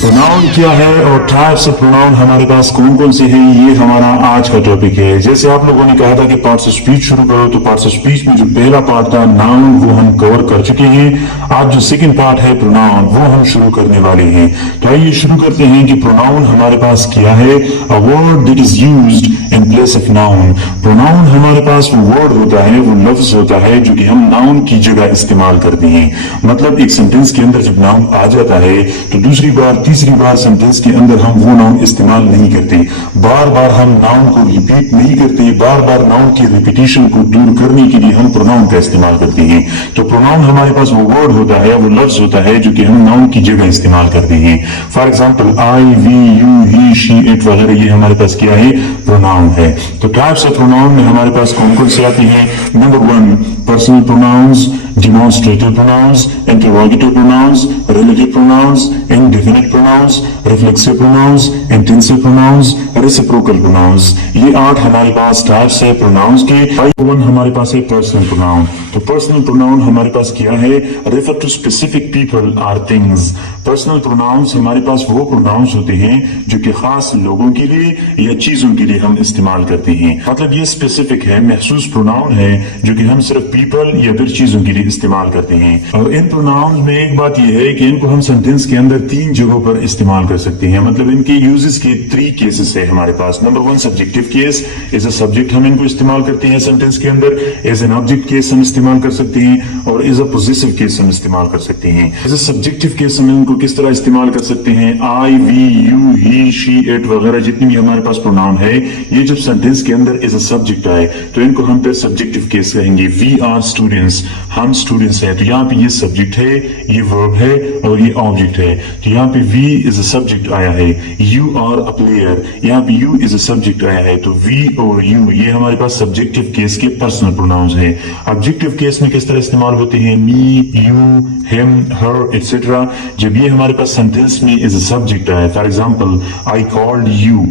Pronoun क्या है और टाइप्स ऑफ प्रोनाउन हमारे पास कौन कौन से हैं, ये हमारा आज का टॉपिक है। जैसे आप लोगों ने कहा था कि पार्ट्स ऑफ स्पीच शुरू करो, तो पार्ट्स ऑफ स्पीच में जो पहला पार्ट था नाउन वो हम कवर कर चुके हैं। आज जो सेकंड पार्ट है प्रोनाउन वो हम शुरू करने वाले हैं। तो आइए शुरू करते हैं कि प्रोनाउन हमारे पास क्या है। A word that is used in place of noun. Pronoun हमारे पास वो वर्ड होता है, वो लफ्ज होता है जो कि हम नाउन की जगह इस्तेमाल करते हैं। मतलब एक सेंटेंस के अंदर जब नाउन आ जाता है तो दूसरी बार तीसरी बार सेंटेंस के अंदर हम वो नाउन इस्तेमाल नहीं करते, बार बार हम नाउन को रिपीट नहीं करते, बार बार नाउन की रिपीटिशन को दूर करने के लिए हम प्रोनाउन का इस्तेमाल करते हैं। तो प्रोनाउन हमारे पास वो वर्ड होता है, वो लफ्ज होता है जो कि हम नाउन की जगह इस्तेमाल करते हैं। For example I, we, you, he, she, it वगैरह, ये हमारे पास क्या है, प्रोनाउन है। तो टाइप्स ऑफ प्रोनाउन में हमारे पास कौन कौन से आते हैं। Number 1 personal pronouns, demonstrative pronouns, interrogative pronouns, relative pronouns, indefinite pronouns, reflexive pronouns, intensive pronouns, reciprocal pronouns। ये 8 हमारे पास टाइप्स है प्रोनाउंस के। 1 हमारे पास है पर्सनल प्रोनाउन। तो पर्सनल प्रोनाउन हमारे पास क्या है, refer to specific people or things. Personal pronouns हमारे पास वो प्रोनाउंस होते हैं जो कि खास लोगों के लिए या चीजों के लिए हम इस्तेमाल करते हैं। मतलब ये स्पेसिफिक है, महसूस प्रोनाउन है जो कि हम सिर्फ पीपल या फिर चीजों के लिए इस्तेमाल करते हैं। और इन प्रोनाउंस में एक बात यह है कि इनको हम सेंटेंस के अंदर 3 जगहों पर इस्तेमाल कर सकते हैं। मतलब इनके यूजेस के 3 केसेस है हमारे पास। Number 1 subjective case, as a subject हम इनको इस्तेमाल करते हैं सेंटेंस के अंदर। एज एन ऑब्जेक्ट केस हम इस्तेमाल कर सकते हैं और एज अ पोजेसिव केस हम इस्तेमाल कर सकते हैं। एज अ सब्जेक्टिव केस हम इनको किस तरह इस्तेमाल कर सकते हैं, I, we, you, he, she, it वगैरह जितनी भी हमारे पास प्रोनाउन है, ये जब सेंटेंस के अंदर एज अ सब्जेक्ट आए तो इनको हम फिर सब्जेक्टिव केस कहेंगे। वी आर स्टूडेंट्स, हम स्टूडेंट्स हैं, तो यहाँ पे ये सब्जेक्ट है, ये वर्ब है और ये ऑब्जेक्ट है। तो यहाँ पे वी इज अ सब्जेक्ट आया है। यू आर अ प्लेयर, यहाँ पे यू इज अ सब्जेक्ट आया है। तो वी और यू ये हमारे पास सब्जेक्टिव केस के पर्सनल प्रोनाउंस है। ऑब्जेक्टिव केस में किस तरह इस्तेमाल होते हैं, मी, यू, हिम, हर एक्सेट्रा। जब ये हमारे पास सेंटेंस में इज अ सब्जेक्ट आया, for example I called you,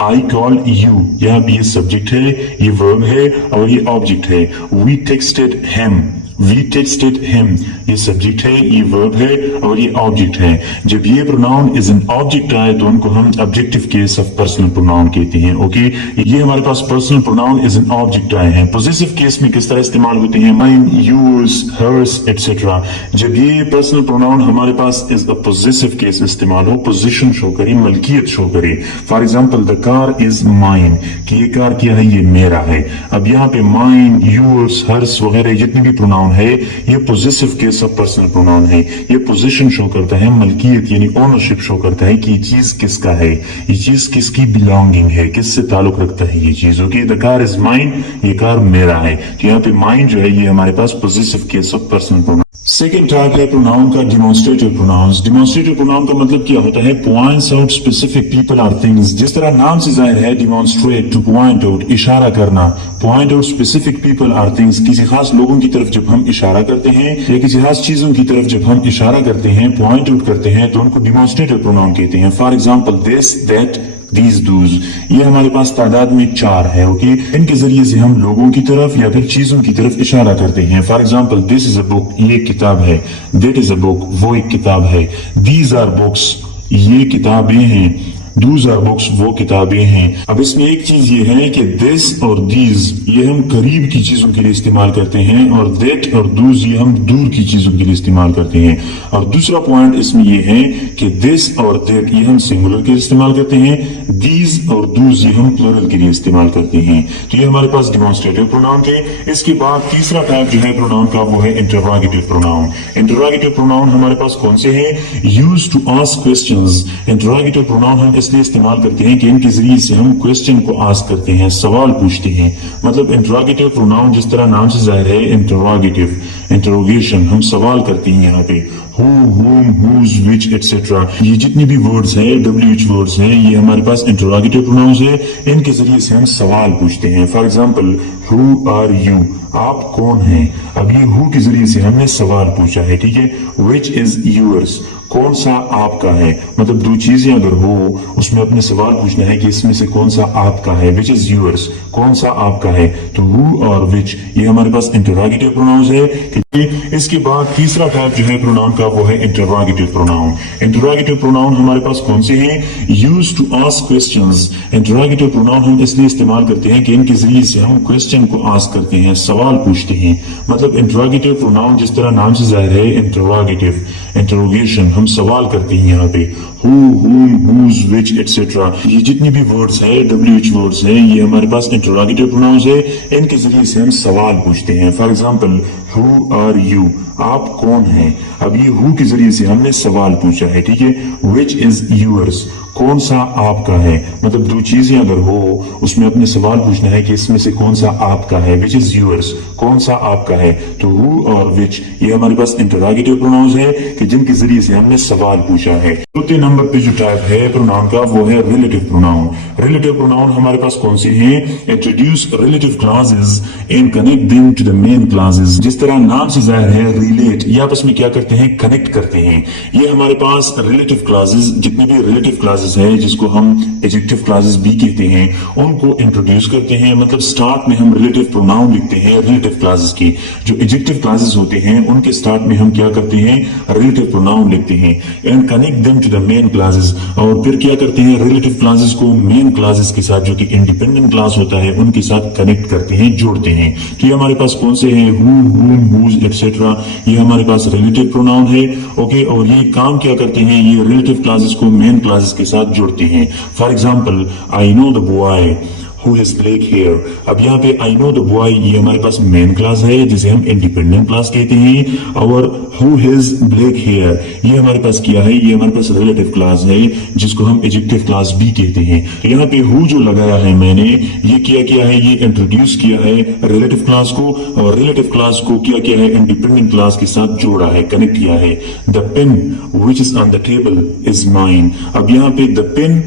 I call you, यहाँ पे ये सब्जेक्ट है, ये वर्ब है और ये ऑब्जेक्ट है। We texted him, we texted him, ये सब्जेक्ट है, ये वर्ब है और ये ऑब्जेक्ट है। जब ये प्रोनाउन इज एन ऑब्जेक्ट आए तो उनको हम objective case of personal pronoun कहते हैं। ओके, ये हमारे पास personal pronoun is an object आए हैं। पोजेसिव केस में किस तरह इस्तेमाल होते हैं, माइन, यूर्स, हर्स एक्सेट्रा। जब ये पर्सनल प्रोनाउन हमारे पास इज अ पोजेसिव केस इस्तेमाल हो, पोजीशन शो करे, मलकियत शो करे। For example the car is mine, कि ये कार क्या है, ये मेरा है। अब यहाँ पे माइन, यूर्स, हर्स वगैरह जितने भी प्रोनाउन है, ये possessive case of personal pronoun है। ये पोजीशन शो करता है, मलकियत यानी ओनरशिप शो करता है कि ये चीज किसका है, ये चीज किसकी बिलोंगिंग है, किससे ताल्लुक रखता है ये चीज। Okay, the car is mine, ये कार मेरा है। तो यहाँ पे माइन जो है ये हमारे पास possessive case of personal pronoun. Second type है प्रोनाउन का डिमॉन्स्ट्रेटिव प्रोनाउंस। डिमॉन्स्ट्रेटिव प्रोनाउन का मतलब क्या होता है, points out specific people or things. जिस तरह नाम से जाहिर है, डिमॉन्स्ट्रेट, टू पॉइंट आउट, इशारा करना, point out specific people or things. किसी खास लोगों की तरफ जब हम इशारा करते हैं या किसी खास चीजों की तरफ जब हम इशारा करते हैं, पॉइंट आउट करते हैं, तो उनको डिमॉन्स्ट्रेटिव प्रोनाउन कहते हैं। For example this, that, these, those, ये हमारे पास तादाद में 4 है। ओके, इनके जरिए से हम लोगों की तरफ या फिर चीजों की तरफ इशारा करते हैं। For example this is a book, ये किताब है। दैट इज अ बुक, वो एक किताब है। दीज आर बुक्स, ये किताबें हैं। दूज आर बुक्स, वो किताबें हैं। अब इसमें एक चीज ये है कि दिस और दीज ये हम करीब की चीजों के लिए इस्तेमाल करते हैं और दैट और दूज ये हम दूर की चीजों के लिए इस्तेमाल करते हैं। और दूसरा पॉइंट इसमें ये है कि दिस और दैट ये हम सिंगुलर के लिए इस्तेमाल करते हैं, दीज और दूज ये हम प्लूरल के लिए इस्तेमाल करते हैं। तो ये हमारे पास डिमॉन्स्ट्रेटिव प्रोनाउन थे। इसके बाद तीसरा टाइप जो है प्रोनाउन का वो है इंटरोगेटिव प्रोनाउन। इंटरोगेटिव प्रोनाउन हमारे पास कौन से हैं, used to ask questions. Interrogative pronoun हम इसलिए इस्तेमाल करते हैं कि इनके जरिए से हम क्वेश्चन को आस्क करते हैं, सवाल पूछते हैं। मतलब इंटरोगेटिव प्रोनाउन जिस तरह नाम से जाहिर है, इंटरोगेटिव, इंटरोगेशन, हम सवाल करते हैं। यहाँ पे who, whom, whose, which, etc. ये जितनी भी वर्ड्स हैं, WH वर्ड्स हैं, ये हमारे पास इंटरोगेटिव प्रोनाउंस है। इनके जरिए से हम सवाल पूछते हैं। For example who are you, आप कौन हैं। अब ये who के जरिए से हमने सवाल पूछा है, ठीक है। which is yours, कौन सा आपका है, मतलब दो चीजें अगर हो उसमें अपने सवाल पूछना है कि इसमें से कौन सा आपका है, विच इज यूअर्स, कौन सा आपका है। तो हु और विच ये हमारे पास इंटरोगेटिव प्रोनाउंस है। इसके बाद तीसरा टाइप जो है प्रोनाउन का वो है इंटरोगेटिव प्रोनाउन। इंटरोगेटिव प्रोनाउन हमारे पास कौन से हैं, use to ask questions. Interrogative pronoun हम इसलिए इस्तेमाल करते हैं कि इनके जरिए से हम क्वेश्चन को आस्क करते हैं, सवाल पूछते हैं। मतलब इंटरोगेटिव प्रोनाउन जिस तरह नाम से जाहिर है, इंटरोगेटिव, इंटरोगेशन, हम सवाल करते हैं यहाँ पे। Who, whom, whose, which, etc. ये जितनी भी वर्ड्स है, WH वर्ड्स है, ये हमारे पास इंटरोगेटिव प्रोनाउंस है। इनके जरिए से हम सवाल पूछते हैं। For example, who are you, आप कौन हैं। अब ये हु के जरिए से हमने सवाल पूछा है, ठीक है। विच इज यूअर्स, कौन सा आपका है, मतलब दो चीजें अगर हो उसमें अपने सवाल पूछना है कि इसमें से कौन सा आपका है, विच इज यूअर्स, कौन सा आपका है। तो हु और विच ये हमारे पास इंटरोगेटिव प्रोनाउंस है कि जिनके जरिए से हमने सवाल पूछा है। चौथे नंबर पे जो टाइप है प्रोनाउन का वो है रिलेटिव प्रोनाउन। रिलेटिव प्रोनाउन हमारे पास कौन से हैं, introduce relative clauses and connect them to the main clauses. जिस तरह नाम से जाहिर है, रिलेट, ये आपस में क्या करते हैं, कनेक्ट करते हैं। ये हमारे पास रिलेटिव क्लॉजेज, जितने भी रिलेटिव क्लॉजेज है जिसको हम एडजेक्टिव क्लॉजेज भी कहते हैं, उनको इंट्रोड्यूस करते हैं। मतलब स्टार्ट में हम रिलेटिव प्रोनाउन लिखते हैं रिलेटिव क्लॉजेज की। जो एडजेक्टिव क्लॉजेज होते हैं उनके स्टार्ट में हम क्या करते हैं, रिलेटिव प्रोनाउन लिखते हैं। And connect them to the main clauses, और फिर क्या करते हैं, रिलेटिव क्लॉजेज को मेन क्लॉजेज के साथ, जो कि इंडिपेंडेंट क्लॉज होता है, उनके साथ कनेक्ट करते हैं, जोड़ते हैं। तो ये हमारे पास कौन से हैं, हु, whom, whose, etc. ये हमारे पास रिलेटिव प्रोनाउन है। ओके, और ये काम क्या करते हैं, ये रिलेटिव क्लॉजेज को मेन क्लॉजेज के साथ जोड़ते हैं। For example, I know the boy who has black hair। अब यहाँ पे I know the boy ये हमारे पास मेन क्लास है जिसे हम इंडिपेंडेंट क्लास कहते हैं। और who has black hair ये हमारे पास क्या है, ये हमारे पास रिलेटिव क्लास है जिसको हम एडजेक्टिव क्लास भी कहते हैं। तो यहाँ पे who जो लगाया है मैंने, ये क्या किया है, ये इंट्रोड्यूस किया है रिलेटिव क्लास को, और रिलेटिव क्लास को क्या किया है, इंडिपेंडेंट क्लास के साथ जोड़ा है, कनेक्ट किया है। The pen which is on the table is mine. अब यहाँ पे द पेन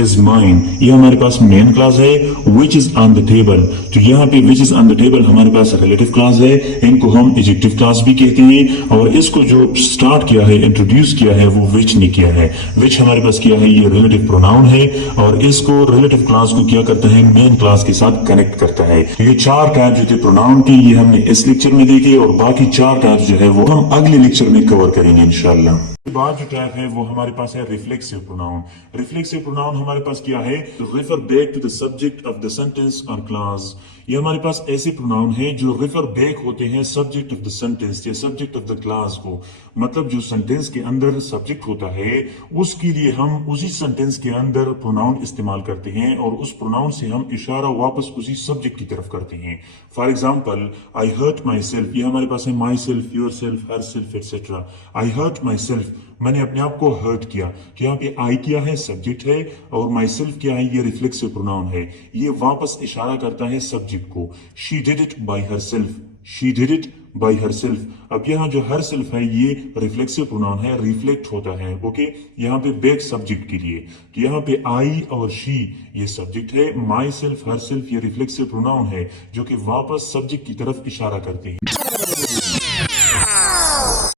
इज माइन ये हमारे पास मेन क्लास है, विच इज ऑन द टेबल। तो यहाँ पे विच इज ऑन द टेबल हमारे पास रिलेटिव क्लास है, इनको हम एडजेक्टिव क्लास भी कहते हैं। और इसको जो स्टार्ट किया है, इंट्रोड्यूस किया है, वो विच ने किया है। विच हमारे पास किया है, ये रिलेटिव प्रोनाउन है, और इसको रिलेटिव क्लास को क्या करता है, मेन क्लास के साथ कनेक्ट करता है। तो ये चार टाइप जो थे प्रोनाउन के, ये हमने इस लेक्चर में देखे, और बाकी चार टाइप जो है वो हम अगले लेक्चर में कवर करेंगे इंशाल्लाह। बाद जो टाइप है वो हमारे पास है रिफ्लेक्सिव प्रोनाउन। रिफ्लेक्सिव प्रोनाउन हमारे पास क्या है, refer back to the subject of the sentence और क्लॉज। ये हमारे पास ऐसे प्रोनाउन है जो रेफर बैक होते हैं सब्जेक्ट ऑफ द सेंटेंस या सब्जेक्ट ऑफ द क्लॉज को। मतलब जो सेंटेंस के अंदर सब्जेक्ट होता है उसके लिए हम उसी सेंटेंस के अंदर प्रोनाउन इस्तेमाल करते हैं, और उस प्रोनाउन से हम इशारा वापस उसी सब्जेक्ट की तरफ करते हैं। For example, I hurt myself, ये हमारे पास है myself, yourself, herself etcetera. I hurt myself, मैंने अपने आप को हर्ट किया। तो यहाँ पे आई क्या है, सब्जेक्ट है, और माई सेल्फ क्या है, ये रिफ्लेक्सिव प्रोनाउन है, ये वापस इशारा करता है सब्जेक्ट को। She did it by her self, she did it by her self. अब यहाँ जो हर सेल्फ है ये रिफ्लेक्सिव प्रोनाउन है, रिफ्लेक्ट होता है। ओके, यहाँ पे बैक सब्जेक्ट के लिए। तो यहाँ पे आई और शी ये सब्जेक्ट है, माई सेल्फ, हर सेल्फ ये रिफ्लेक्सिव प्रोनाउन है जो कि वापस सब्जेक्ट की तरफ इशारा करते हैं।